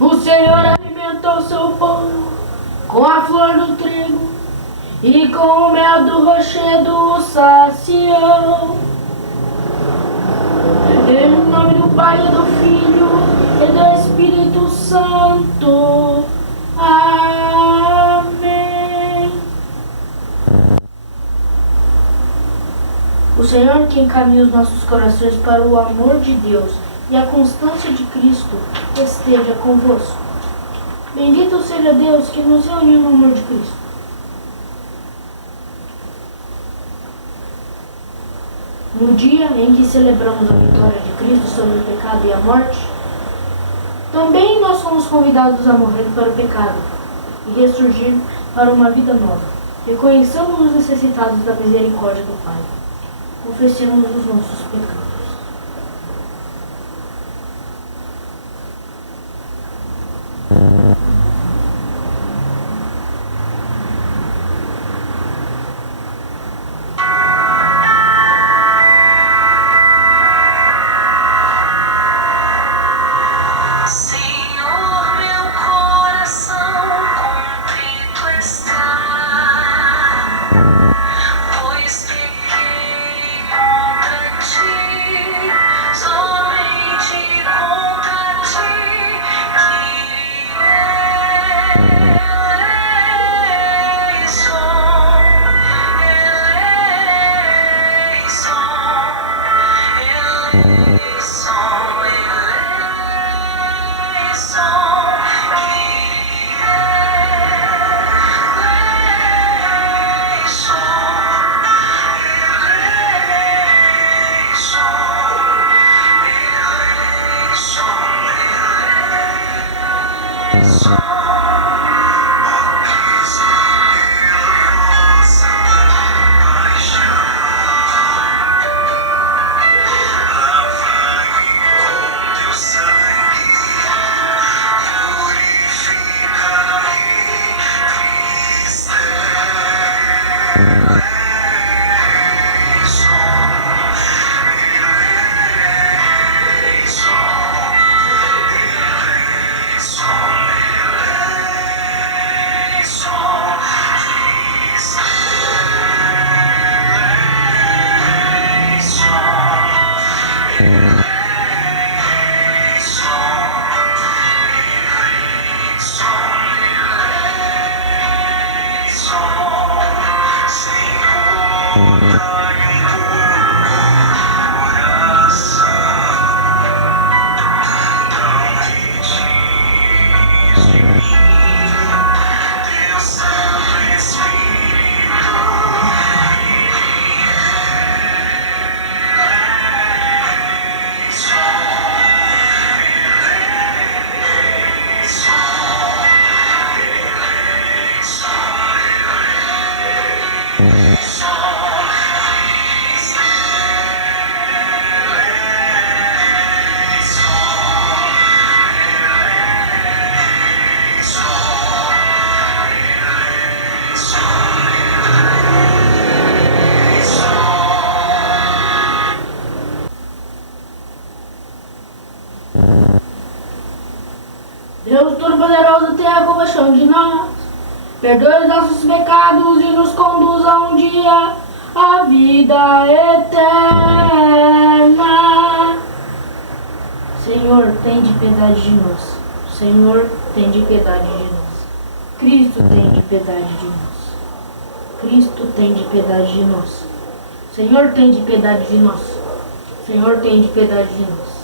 O Senhor alimentou seu povo com a flor do trigo e com o mel do rochedo o saciou. Em nome do Pai, e do Filho e do Espírito Santo. Amém. O Senhor que encaminha os nossos corações para o amor de Deus e a constância de Cristo esteja convosco. Bendito seja Deus que nos reuniu no amor de Cristo. No dia em que celebramos a vitória de Cristo sobre o pecado e a morte, também nós somos convidados a morrer para o pecado e ressurgir para uma vida nova. Reconheçamos-nos necessitados da misericórdia do Pai. Confessemos os nossos pecados. tenha compaixão de nós. Perdoe os nossos pecados e nos conduza um dia à vida eterna. Senhor, tende piedade de nós. Senhor, tende piedade de nós. Cristo, tende piedade de nós. Cristo, tende piedade de nós. Senhor, tende piedade de nós. Senhor, tende piedade de nós.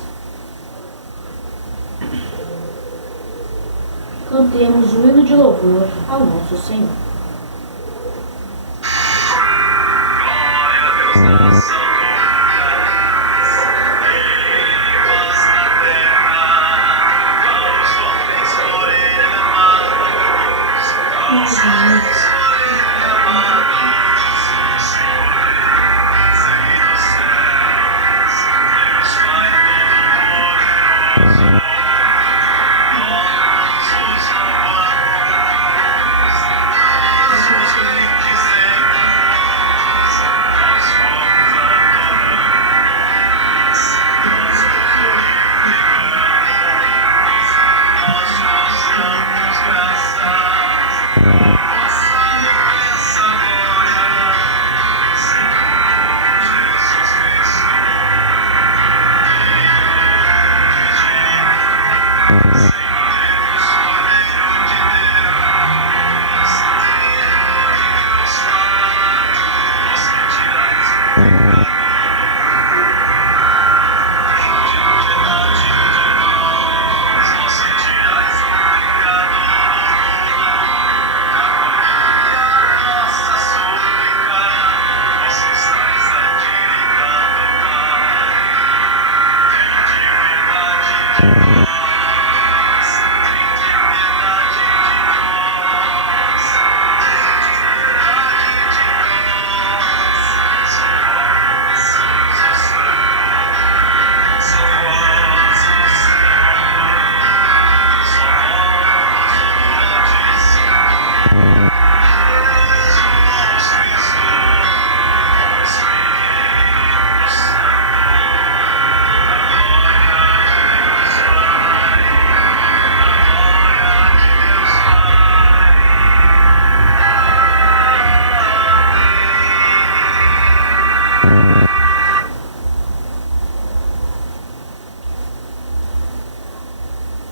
Cantemos um hino de louvor ao nosso Senhor.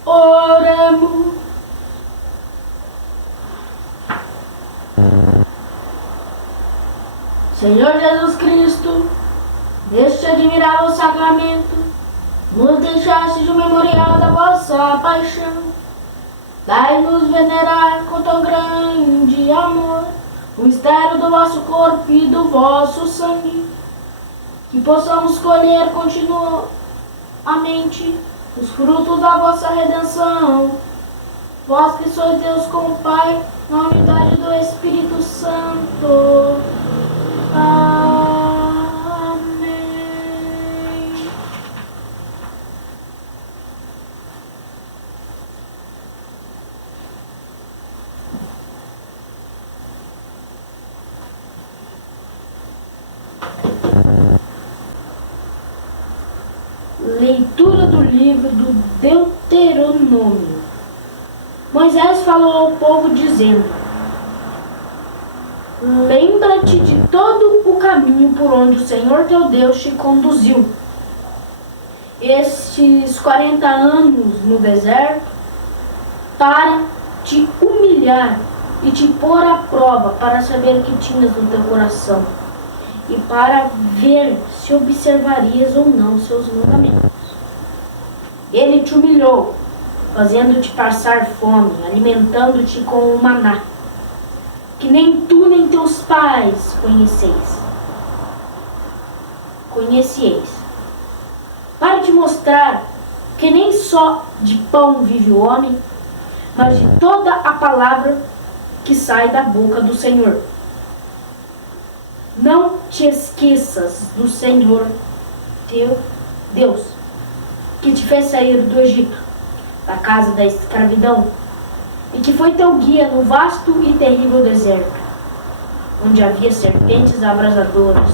Oremos. Senhor Jesus Cristo, neste admirável sacramento, nos deixaste o memorial da vossa paixão. Dai-nos venerar com tão grande amor o mistério do vosso corpo e do vosso sangue, que possamos colher continuamente os frutos da vossa redenção. Vós que sois Deus com o Pai, na unidade do Espírito Santo. Amém. Leitura do livro do Deuteronômio. Moisés falou ao povo dizendo: lembra-te de todo o caminho por onde o Senhor teu Deus te conduziu estes 40 anos no deserto, para te humilhar e te pôr à prova, para saber o que tinhas no teu coração e para ver se observarias ou não seus mandamentos. Ele te humilhou, fazendo-te passar fome, alimentando-te com o maná, que nem tu nem teus pais conhecieis, para te mostrar que nem só de pão vive o homem, mas de toda a palavra que sai da boca do Senhor. Não te esqueças do Senhor teu Deus, que te fez sair do Egito, da casa da escravidão, e que foi teu guia no vasto e terrível deserto, onde havia serpentes abrasadoras,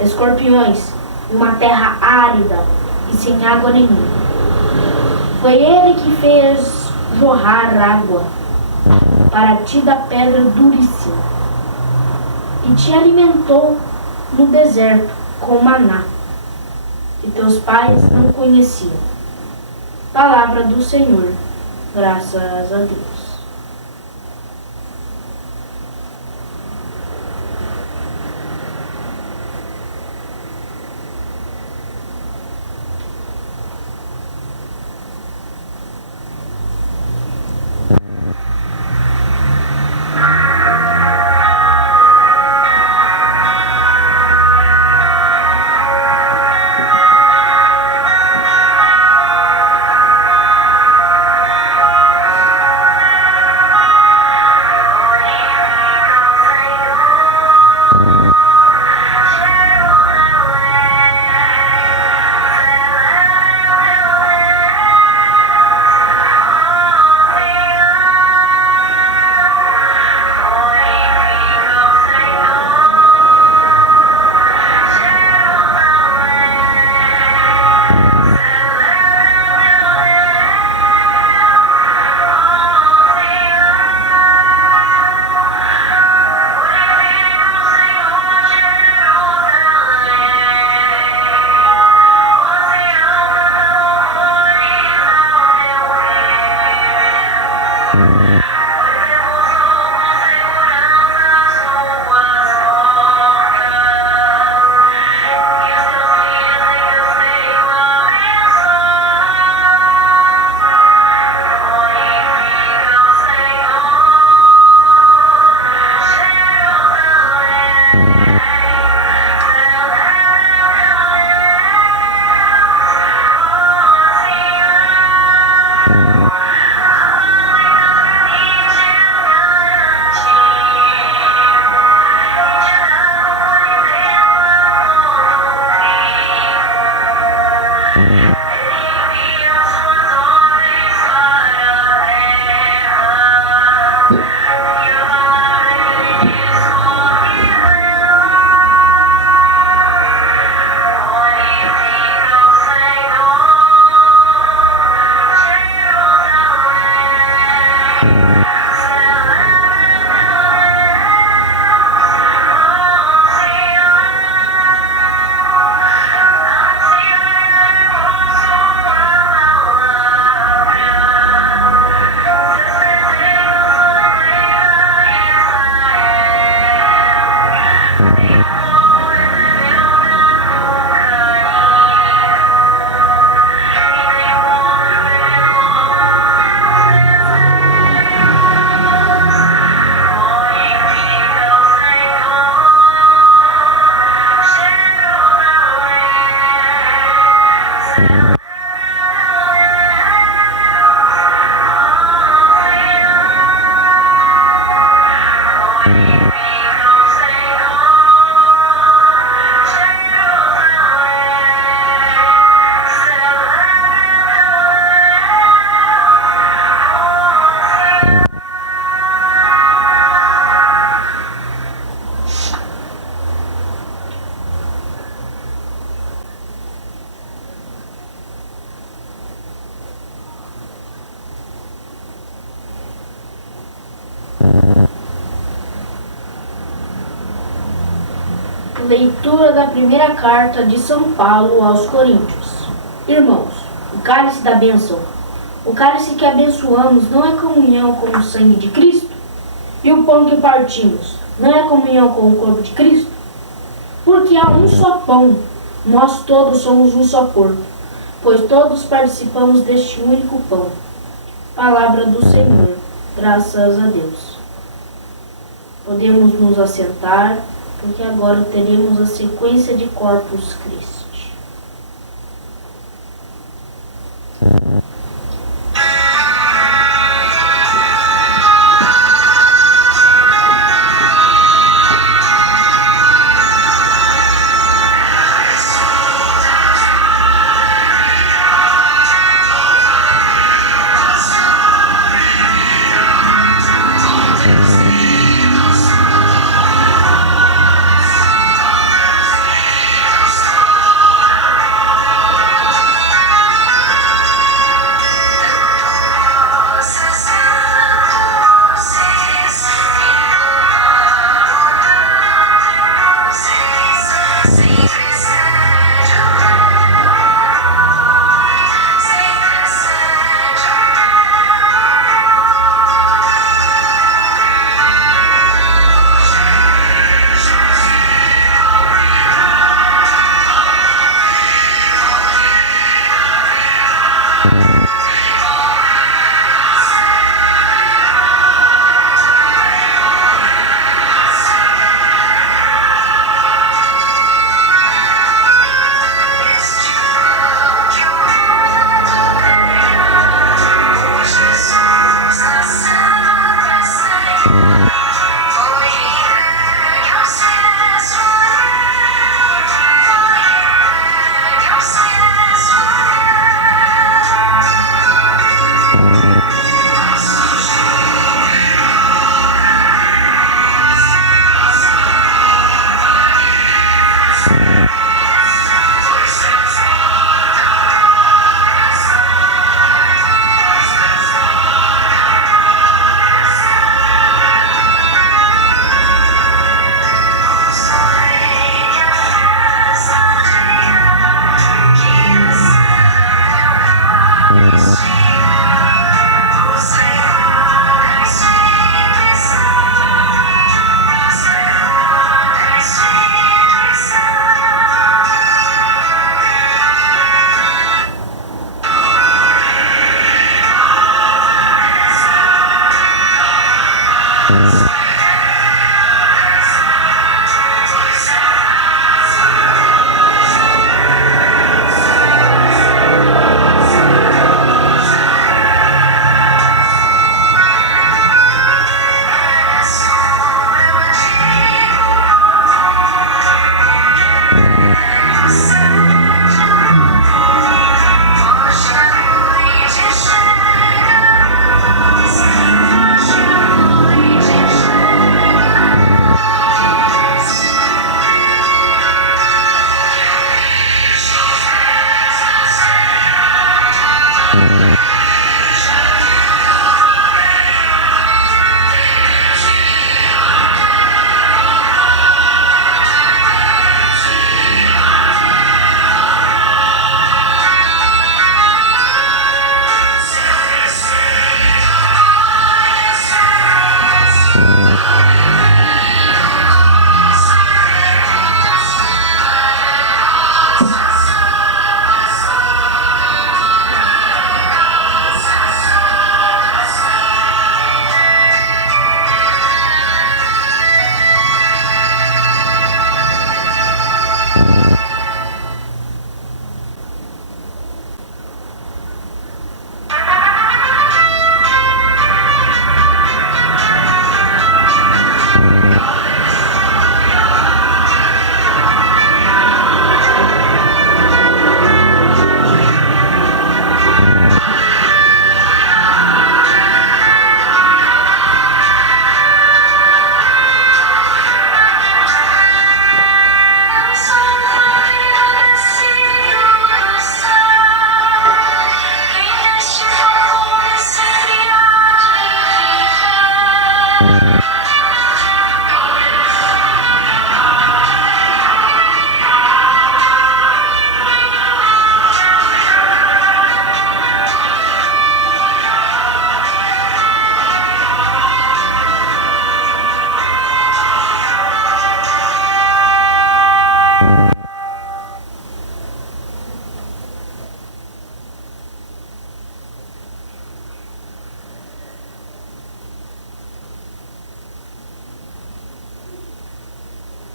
escorpiões e uma terra árida e sem água nenhuma. Foi ele que fez jorrar água para ti da pedra duríssima, e te alimentou no deserto com maná, que teus pais não conheciam. Palavra do Senhor, graças a Deus. Leitura da primeira carta de São Paulo aos Coríntios. Irmãos, o cálice da bênção, o cálice que abençoamos não é comunhão com o sangue de Cristo? E o pão que partimos não é comunhão com o corpo de Cristo? Porque há um só pão, nós todos somos um só corpo, pois todos participamos deste único pão. Palavra do Senhor, graças a Deus. Podemos nos assentar, porque agora teremos a sequência de Corpus Christi.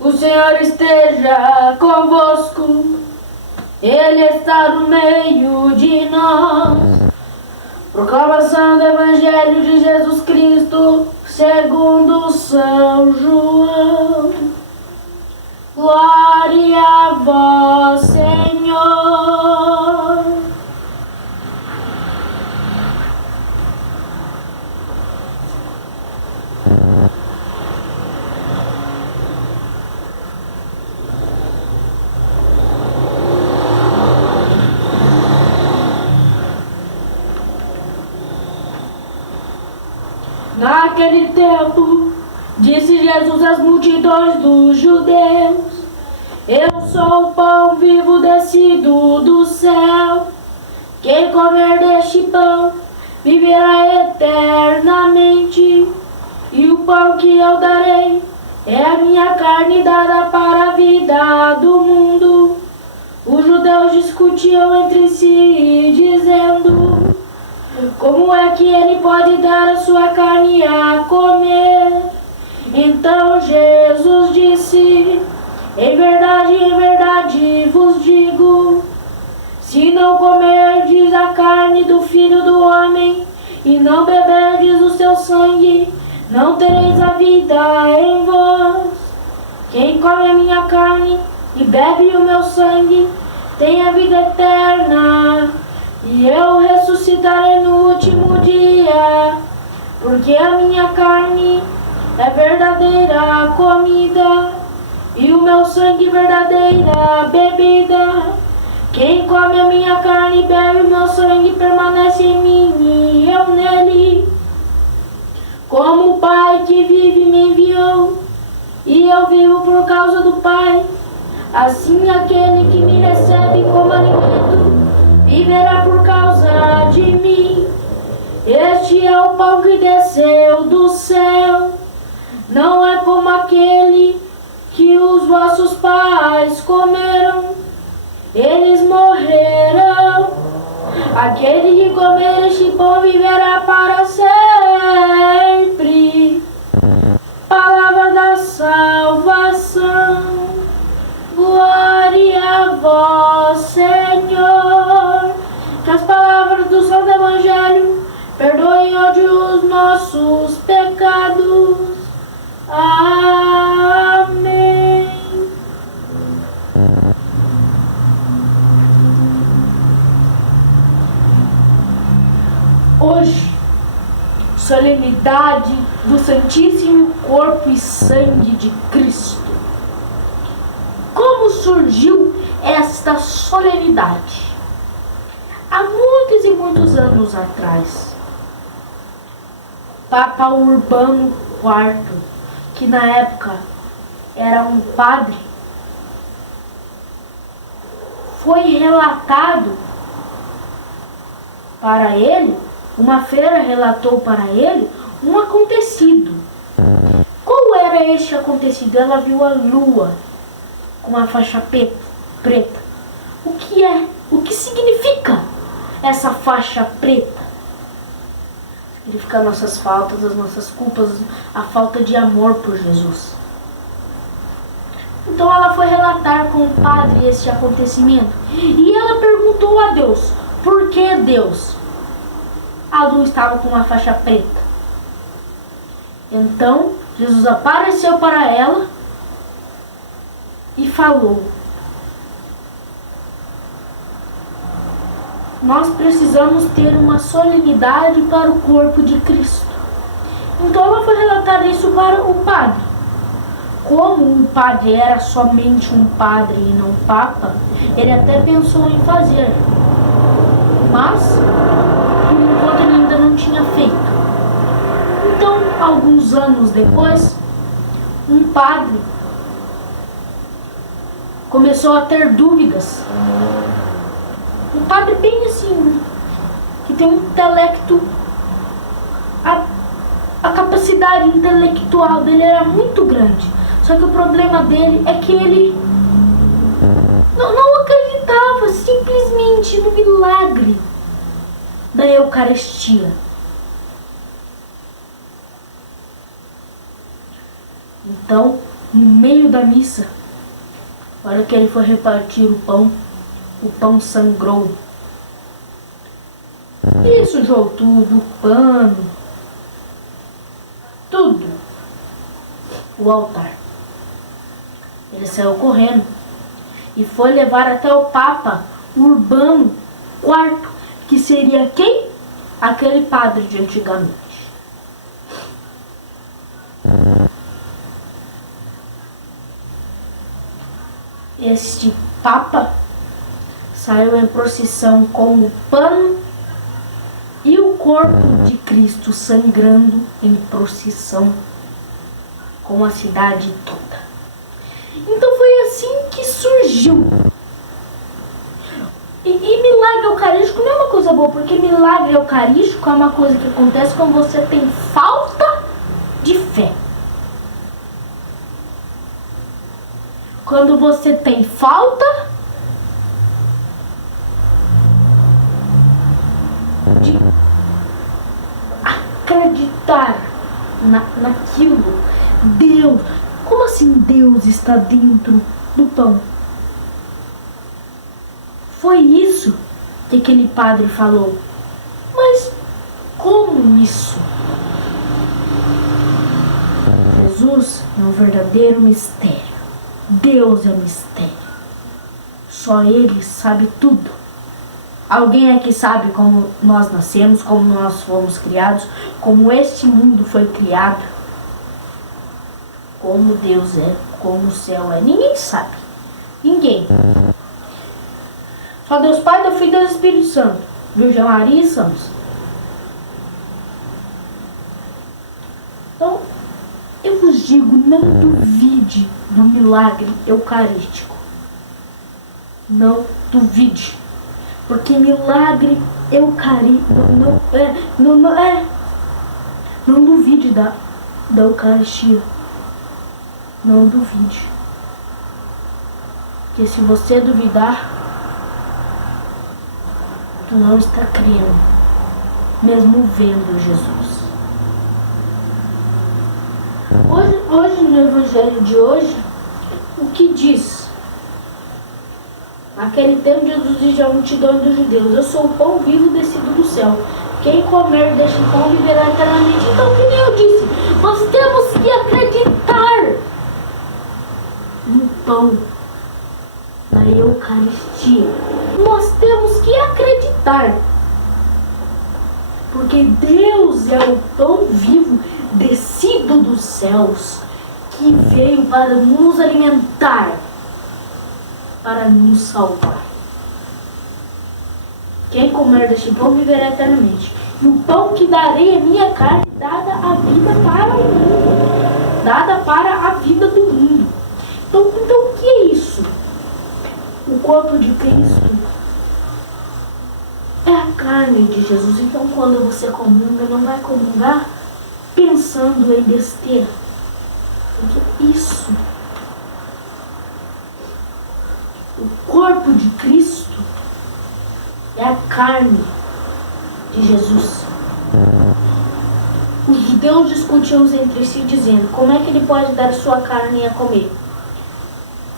O Senhor esteja convosco, Ele está no meio de nós. Proclamação do Evangelho de Jesus Cristo, segundo São João. Glória a vós, Senhor. Naquele tempo, disse Jesus às multidões dos judeus: Eu sou o pão vivo descido do céu. Quem comer deste pão viverá eternamente. E o pão que eu darei é a minha carne dada para a vida do mundo. Os judeus discutiam entre si, dizendo: Como é que ele pode dar a sua carne a comer? Então Jesus disse: em verdade vos digo, se não comerdes a carne do Filho do Homem e não beberdes o seu sangue, não tereis a vida em vós. Quem come a minha carne e bebe o meu sangue tem a vida eterna, e eu ressuscitarei no último dia, porque a minha carne é verdadeira comida, e o meu sangue verdadeira bebida. Quem come a minha carne e bebe o meu sangue permanece em mim e eu nele. Como o Pai que vive me enviou, e eu vivo por causa do Pai, assim aquele que me recebe como alimento viverá por causa de mim. Este é o pão que desceu do céu, não é como aquele que os vossos pais comeram, eles morreram. Aquele que comer este pão viverá para sempre. Palavra da salvação. Glória a vós, Senhor. Que as palavras do Santo Evangelho perdoem hoje os nossos pecados. Amém. Hoje, solenidade do Santíssimo Corpo e Sangue de Cristo. Como surgiu esta solenidade? Há muitos e muitos anos atrás, Papa Urbano IV, que na época era um padre, foi relatado para ele, uma feira relatou para ele um acontecido. Qual era este acontecido? Ela viu a lua com uma faixa preta. O que é? O que significa essa faixa preta? Significa nossas faltas, as nossas culpas, a falta de amor por Jesus. Então ela foi relatar com o padre este acontecimento. E ela perguntou a Deus: por que Deus? A lua estava com uma faixa preta. Então Jesus apareceu para ela e falou: nós precisamos ter uma solenidade para o corpo de Cristo. Então ela foi relatar isso para o padre. Como o padre era somente um padre e não papa, ele até pensou em fazer, mas por enquanto ele ainda não tinha feito. Então, alguns anos depois, um padre começou a ter dúvidas. Um padre bem assim, que tem um intelecto, a capacidade intelectual dele era muito grande. Só que o problema dele é que ele não acreditava simplesmente no milagre da Eucaristia. Então, no meio da missa, na hora que ele foi repartir o pão sangrou. E sujou tudo, o pano, tudo, o altar. Ele saiu correndo e foi levar até o Papa Urbano IV, que seria quem? Aquele padre de antigamente. Este Papa saiu em procissão com o pano e o corpo de Cristo sangrando em procissão com a cidade toda. Então foi assim que surgiu. E milagre eucarístico não é uma coisa boa, porque milagre eucarístico é uma coisa que acontece quando você tem falta de fé. Quando você tem falta de acreditar naquilo. Deus, como assim Deus está dentro do pão? Foi isso que aquele padre falou. Mas como isso? Jesus é um verdadeiro mistério. Deus é um mistério. Só Ele sabe tudo. Alguém aqui sabe como nós nascemos, como nós fomos criados, como este mundo foi criado, como Deus é, como o céu é. Ninguém sabe. Ninguém. Só Deus Pai, Deus Filho e Deus Espírito Santo. Virgem Maria e Santos. Então, eu vos digo, não duvide do milagre eucarístico. Não duvide. Porque milagre eucarístico não duvide da Eucaristia. Não duvide. Porque se você duvidar, tu não está crendo, mesmo vendo Jesus. Hoje no Evangelho de hoje, o que diz? Naquele tempo Jesus disse à multidão dos judeus: eu sou o pão vivo descido do céu. Quem comer deste pão viverá eternamente. Então, que nem eu disse, nós temos que acreditar no pão, na Eucaristia. Nós temos que acreditar. Porque Deus é o pão vivo descido dos céus, que veio para nos alimentar, para nos salvar. Quem comer deste pão viverá eternamente. E o pão que darei é minha carne, dada a vida para o mundo. Dada para a vida do mundo. Então o que é isso? O corpo de Cristo é a carne de Jesus. Então quando você comunga, não vai comungar pensando em besteira. Porque isso, o corpo de Cristo, é a carne de Jesus. Os judeus discutiam entre si, dizendo: como é que ele pode dar sua carne a comer?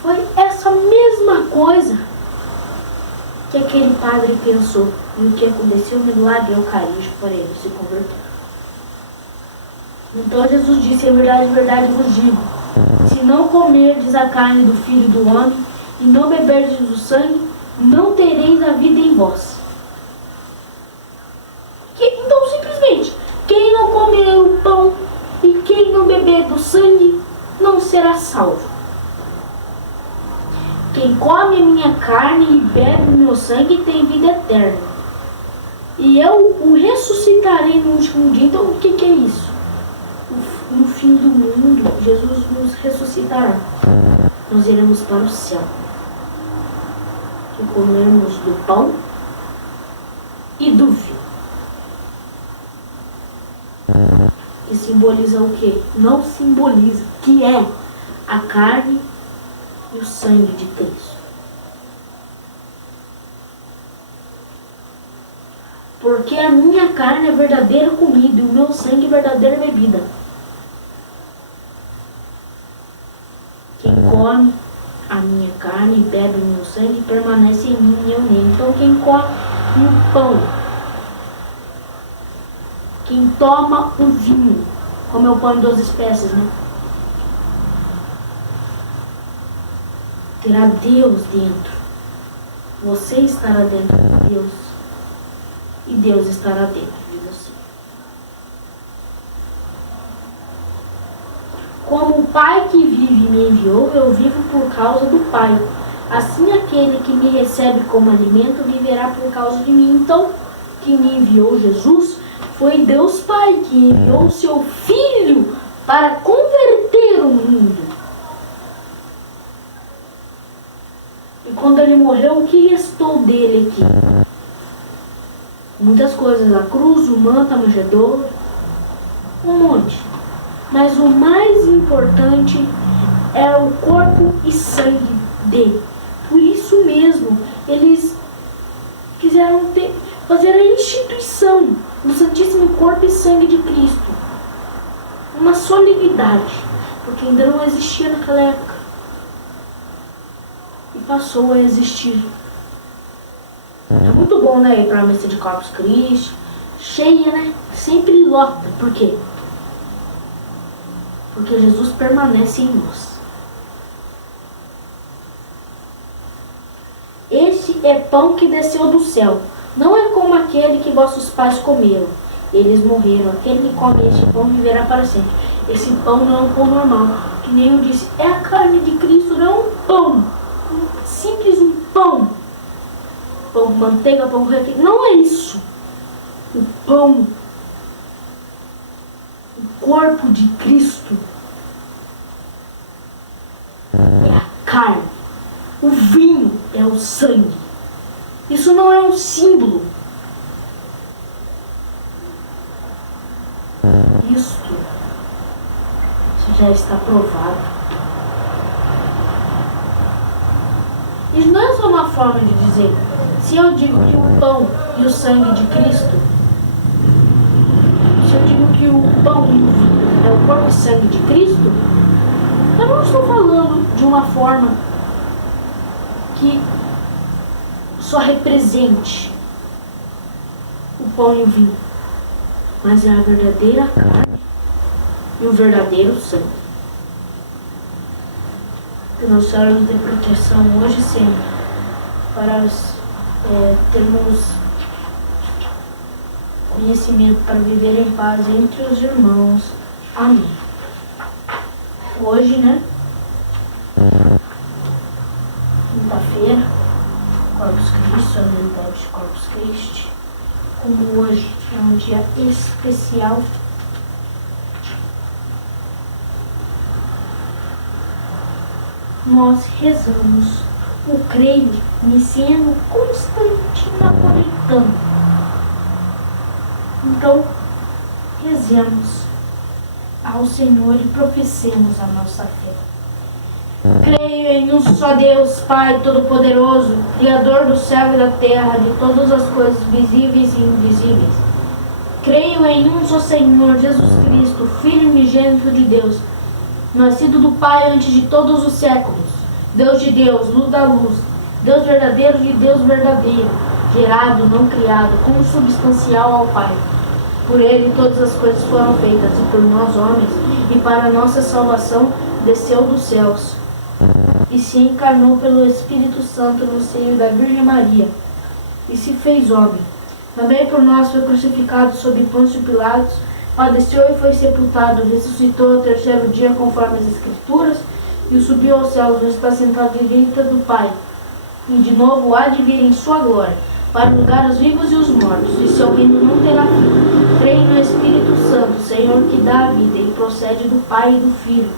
Foi essa mesma coisa que aquele padre pensou. E o que aconteceu? O milagre eucarístico para ele se converter. Então Jesus disse: em verdade vos digo, se não comerdes a carne do Filho do Homem e não beberdes o sangue, não tereis a vida em vós. Então simplesmente, quem não comer o pão e quem não beber do sangue não será salvo. Quem come a minha carne e bebe o meu sangue tem vida eterna, e eu o ressuscitarei no último dia. Então o que é isso? No fim do mundo, Jesus nos ressuscitará. Nós iremos para o céu. E comermos do pão e do vinho. Que simboliza o quê? Não simboliza, que é a carne e o sangue de Cristo. Porque a minha carne é verdadeira comida e o meu sangue é verdadeira bebida. come a minha carne e bebe o meu sangue permanece em mim e eu nele. Então quem come o pão, quem toma o vinho, como é o pão em 12 espécies, né? Terá Deus dentro. Você estará dentro de Deus. E Deus estará dentro de você. Como o Pai que vive me enviou, eu vivo por causa do Pai. Assim aquele que me recebe como alimento viverá por causa de mim. Então, quem me enviou, Jesus, foi Deus Pai, que enviou o seu Filho para converter o mundo. E quando ele morreu, o que restou dele aqui? Muitas coisas, a cruz, o manto, a manjedoura, um monte. Mas o mais importante é o corpo e sangue dele. Por isso mesmo, eles quiseram fazer a instituição do Santíssimo Corpo e Sangue de Cristo. Uma solenidade, porque ainda não existia naquela época. E passou a existir. É muito bom, né, ir para a missa de Corpus Christi, cheia, né? Sempre lota. Por quê? Porque Jesus permanece em nós. Este é pão que desceu do céu. Não é como aquele que vossos pais comeram. Eles morreram. Aquele que come este pão viverá para sempre. Esse pão não é um pão normal. Que nem eu disse, é a carne de Cristo, não é um pão. Simples um pão. Pão com manteiga, pão com requeijão. Não é isso. O pão, o corpo de Cristo, é a carne. O vinho é o sangue. Isso não é um símbolo. Isso já está provado. Isso não é só uma forma de dizer. Se eu digo que o pão e o sangue de Cristo, se eu digo que o pão e o vinho é o corpo e sangue de Cristo, eu não estou falando de uma forma que só represente o pão e o vinho, mas é a verdadeira carne e o verdadeiro sangue. Que Nossa Senhora nos dê proteção hoje e sempre, para termos conhecimento para viver em paz entre os irmãos. Amém. Hoje, né? Quinta-feira, Corpus Christi, solenidade de Corpus Christi. Como hoje é um dia especial, nós rezamos o creio niceno Constantino Napolitano. Então, rezemos ao Senhor e professemos a nossa fé. Creio em um só Deus, Pai Todo-Poderoso, Criador do céu e da terra, de todas as coisas visíveis e invisíveis. Creio em um só Senhor, Jesus Cristo, Filho unigênito de Deus, nascido do Pai antes de todos os séculos, Deus de Deus, luz da luz, Deus verdadeiro de Deus verdadeiro, gerado, não criado, consubstancial ao Pai. Por ele todas as coisas foram feitas, e por nós homens, e para nossa salvação, desceu dos céus, e se encarnou pelo Espírito Santo no seio da Virgem Maria, e se fez homem. Também por nós foi crucificado sob Pôncio Pilatos, padeceu e foi sepultado, ressuscitou ao terceiro dia conforme as Escrituras, e subiu aos céus, onde está sentado à direita do Pai, e de novo há de vir em sua glória, para julgar os vivos e os mortos, e seu reino não terá fim. Creio no Espírito Santo, Senhor que dá a vida, e procede do Pai e do Filho,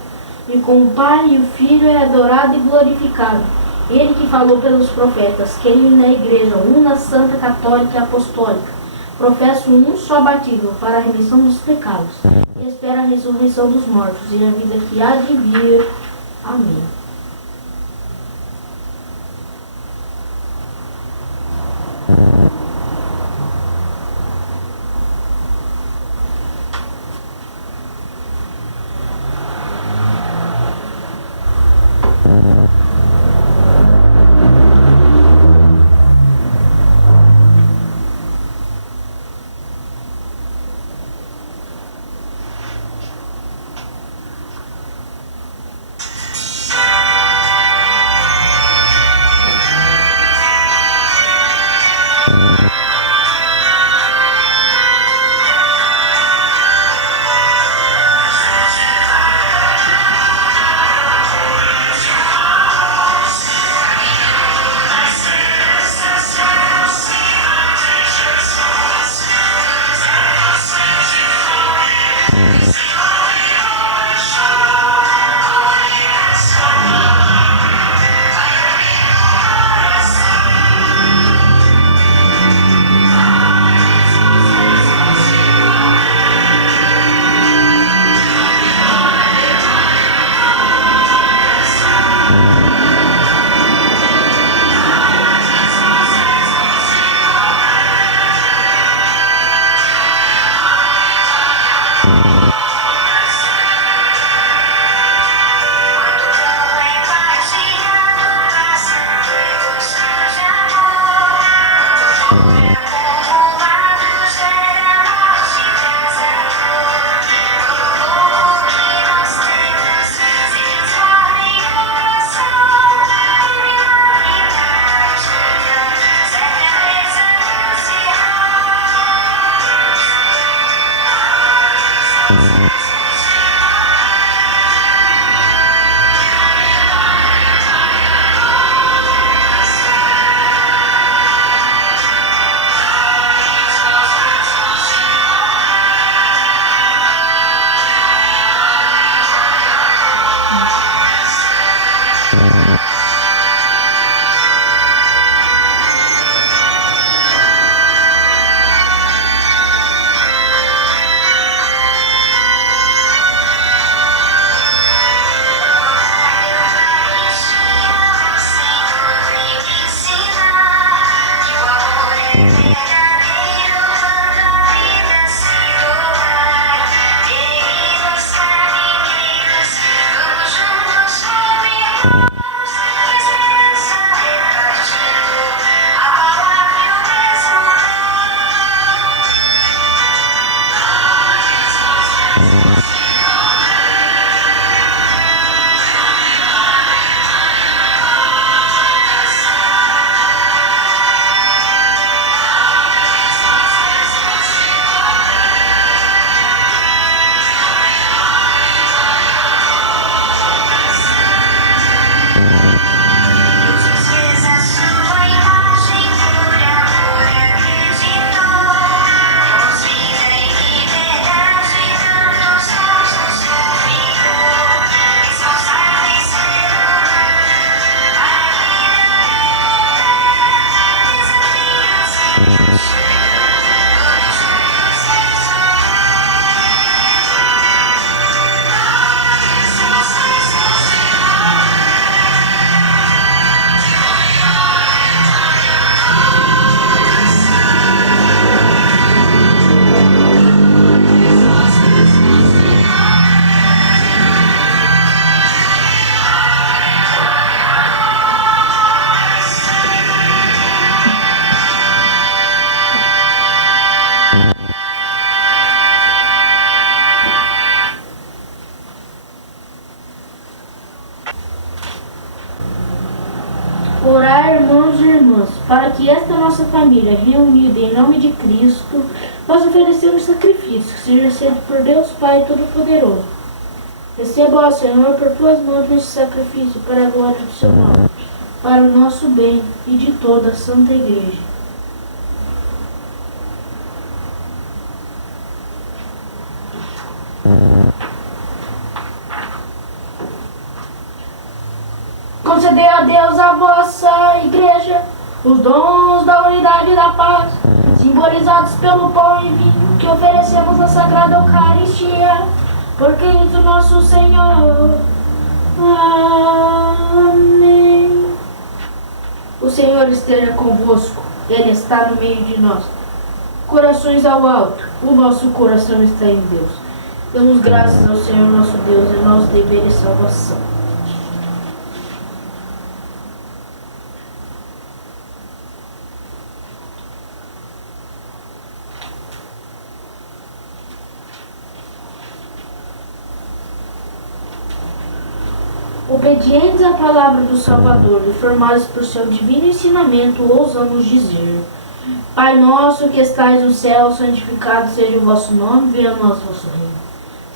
e com o Pai e o Filho é adorado e glorificado. Ele que falou pelos profetas, creio na Igreja, una, santa, católica e apostólica. Professo um só batismo para a remissão dos pecados, e espero a ressurreição dos mortos e a vida que há de vir. Amém. para que esta nossa família, reunida em nome de Cristo, possa oferecer um sacrifício que seja aceito por Deus Pai Todo-Poderoso. Receba, ó Senhor, por tuas mãos este sacrifício para a glória do seu nome, para o nosso bem e de toda a Santa Igreja. Concedei a Deus a vossa Igreja os dons da unidade e da paz, simbolizados pelo pão e vinho que oferecemos na Sagrada Eucaristia, por Cristo nosso Senhor. Amém. O Senhor esteja convosco, Ele está no meio de nós. Corações ao alto, o nosso coração está em Deus. Damos graças ao Senhor nosso Deus e nosso dever e salvação. Obedientes à palavra do Salvador e formados por seu divino ensinamento, ousamos dizer: Pai nosso que estais no céu, santificado seja o vosso nome, venha a nós o vosso reino.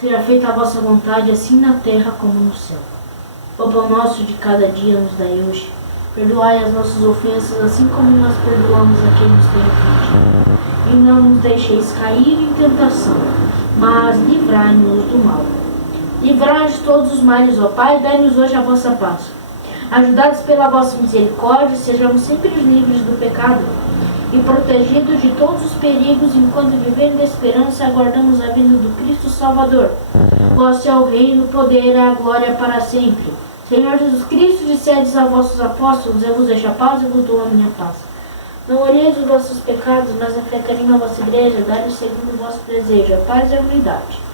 Seja feita a vossa vontade, assim na terra como no céu. O pão nosso de cada dia nos dai hoje. Perdoai as nossas ofensas, assim como nós perdoamos a quem nos tem ofendido. E não nos deixeis cair em tentação, mas livrai-nos do mal. Livrai-nos de todos os males, ó Pai, dai-nos hoje a vossa paz. Ajudados pela vossa misericórdia, sejamos sempre livres do pecado e protegidos de todos os perigos, enquanto vivendo a esperança, aguardamos a vinda do Cristo Salvador. Vosso é o reino, o poder e a glória para sempre. Senhor Jesus Cristo, dissedes a vossos apóstolos: eu vos deixo a paz e vos dou a minha paz. Não olheis os vossos pecados, mas a fé que anima a vossa igreja, dai-lhes segundo o vosso desejo, a paz e a unidade.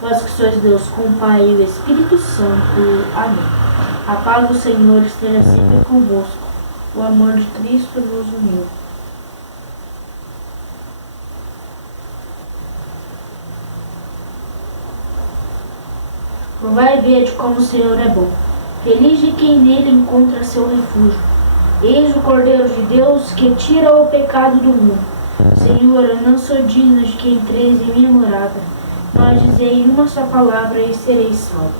Vós que sois Deus com o Pai e o Espírito Santo. Amém. A paz do Senhor esteja sempre convosco. O amor de Cristo nos uniu. Provai e vede como o Senhor é bom. Feliz de quem nele encontra seu refúgio. Eis o Cordeiro de Deus que tira o pecado do mundo. Senhor, eu não sou digno de que entreis em minha morada, mas dizei uma só palavra e sereis salvos.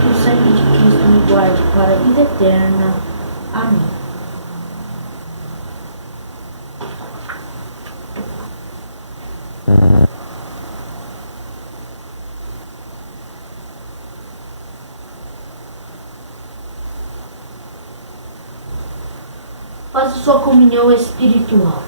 Que o sangue de Cristo me guarde para a vida eterna. Amém. Faça sua comunhão espiritual.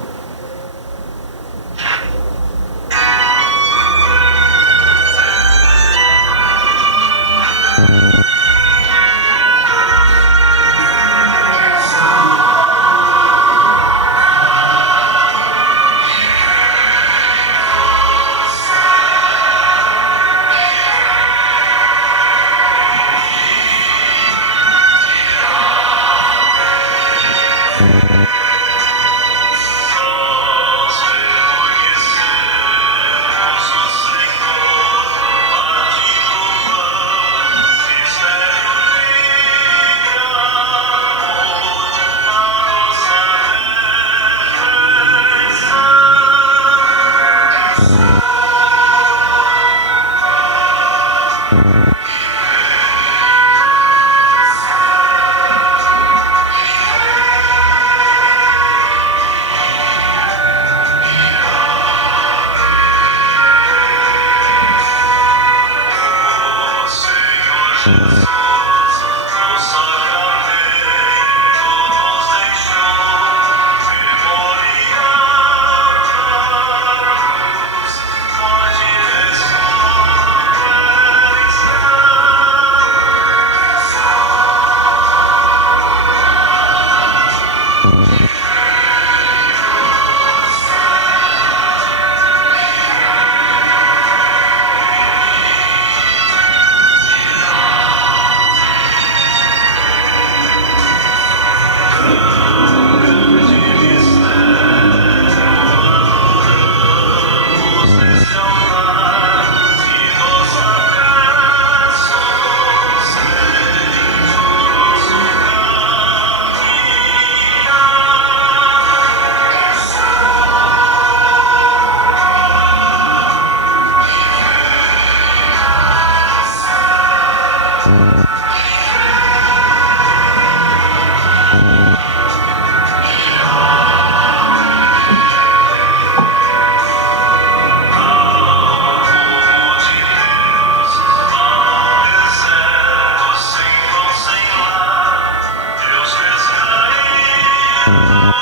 Oremos.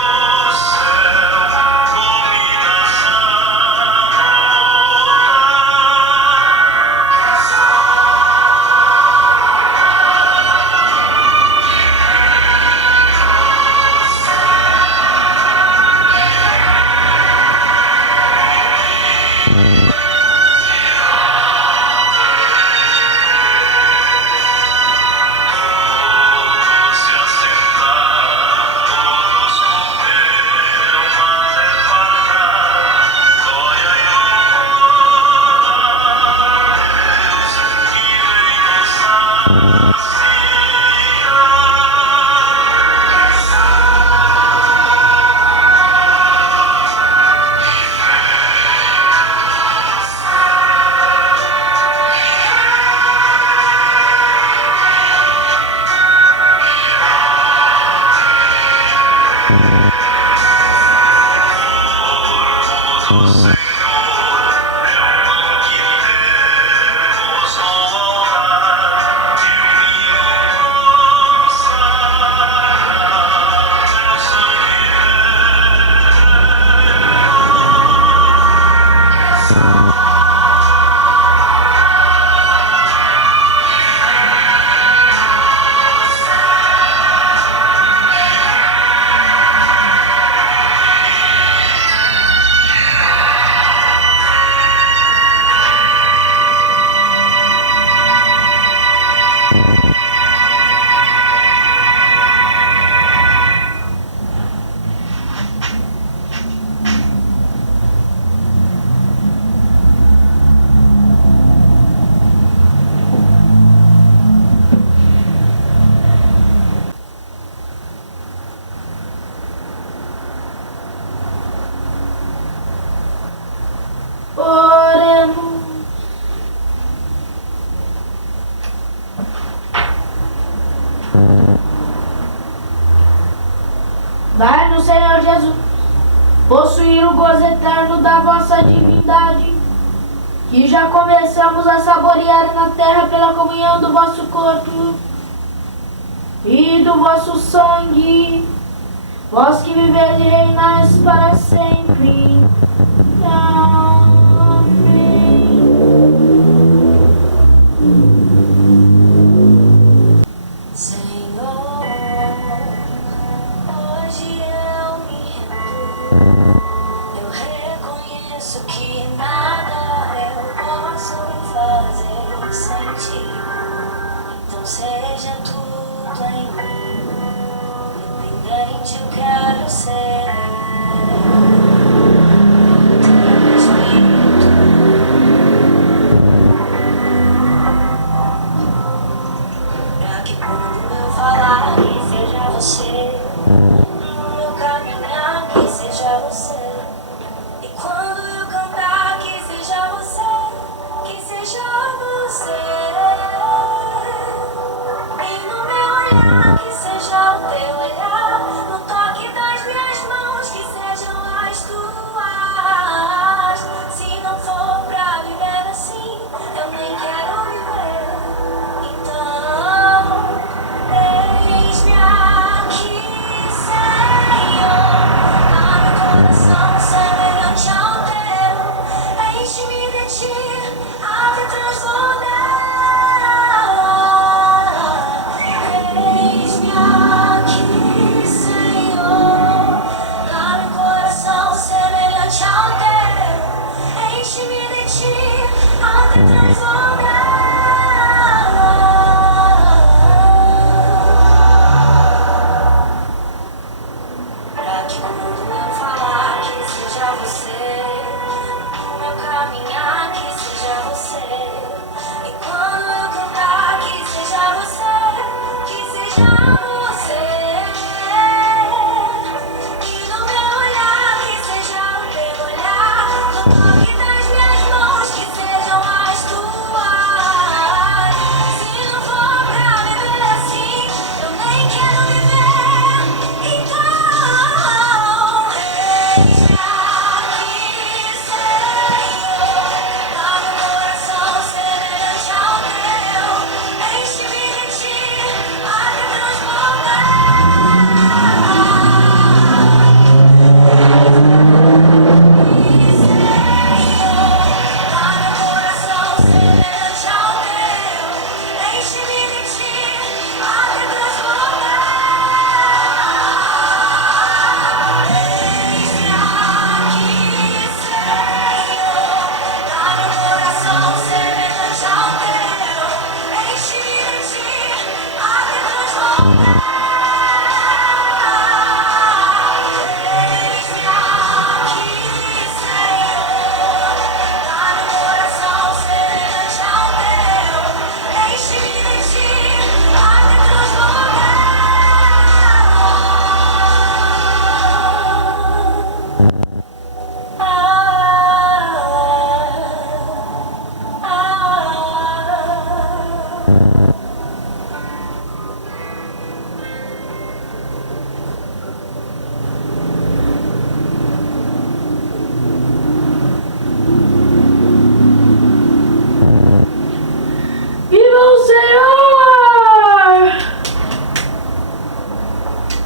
Dai-nos, Senhor Jesus, possuir o gozo eterno da vossa divindade, que já começamos a saborear na terra pela comunhão do vosso corpo e do vosso sangue, vós que viveis e reinais para sempre. Senhor, hoje eu me rendo. Eu reconheço que nada eu posso fazer sem ti. Então seja tudo em mim. Dependente eu quero ser. Falar que seja você, no meu caminhar que seja você, e quando eu cantar que seja você, que seja você, e no meu olhar que seja o teu olhar, no toque das minhas mãos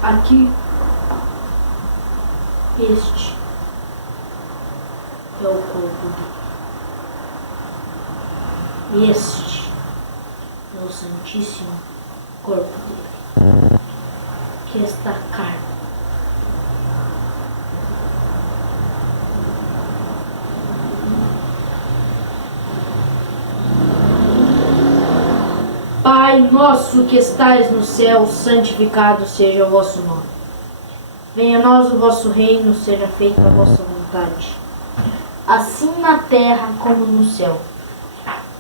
Aqui, este é o corpo dele. Este é o santíssimo corpo dele, que está carne. Pai nosso que estais no céu, santificado seja o vosso nome. Venha a nós o vosso reino, seja feita a vossa vontade, assim na terra como no céu.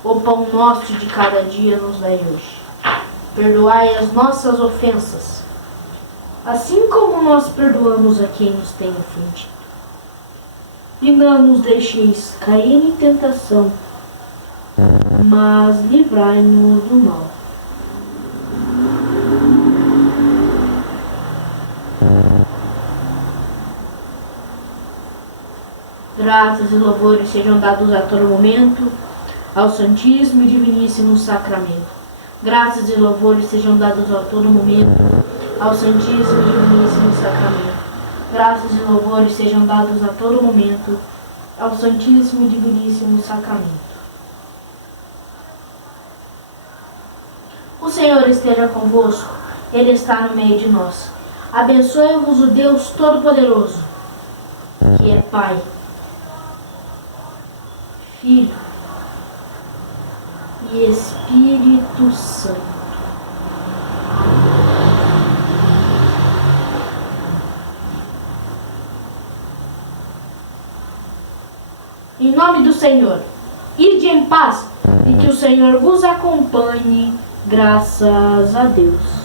O pão nosso de cada dia nos dai hoje. Perdoai as nossas ofensas, assim como nós perdoamos a quem nos tem ofendido. E não nos deixeis cair em tentação, mas livrai-nos do mal. Graças e louvores sejam dados a todo momento ao Santíssimo e Diviníssimo Sacramento. Graças e louvores sejam dados a todo momento ao Santíssimo e Diviníssimo Sacramento. Graças e louvores sejam dados a todo momento ao Santíssimo e Diviníssimo Sacramento. O Senhor esteja convosco, Ele está no meio de nós. Abençoe-vos o Deus Todo-Poderoso, que é Pai, Filho e Espírito Santo. Em nome do Senhor, ide em paz e que o Senhor vos acompanhe, graças a Deus.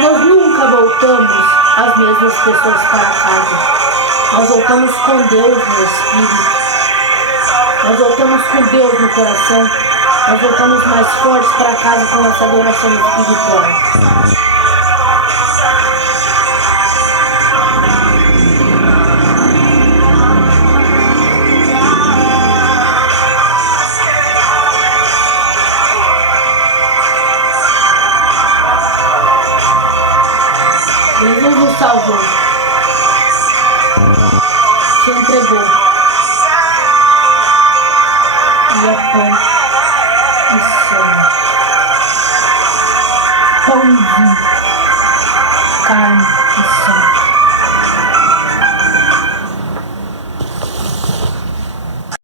Nós nunca voltamos as mesmas pessoas para casa. Nós voltamos com Deus no Espírito. Nós voltamos com Deus no coração. Nós voltamos mais fortes para casa com essa adoração espiritual. gol. E é ponto.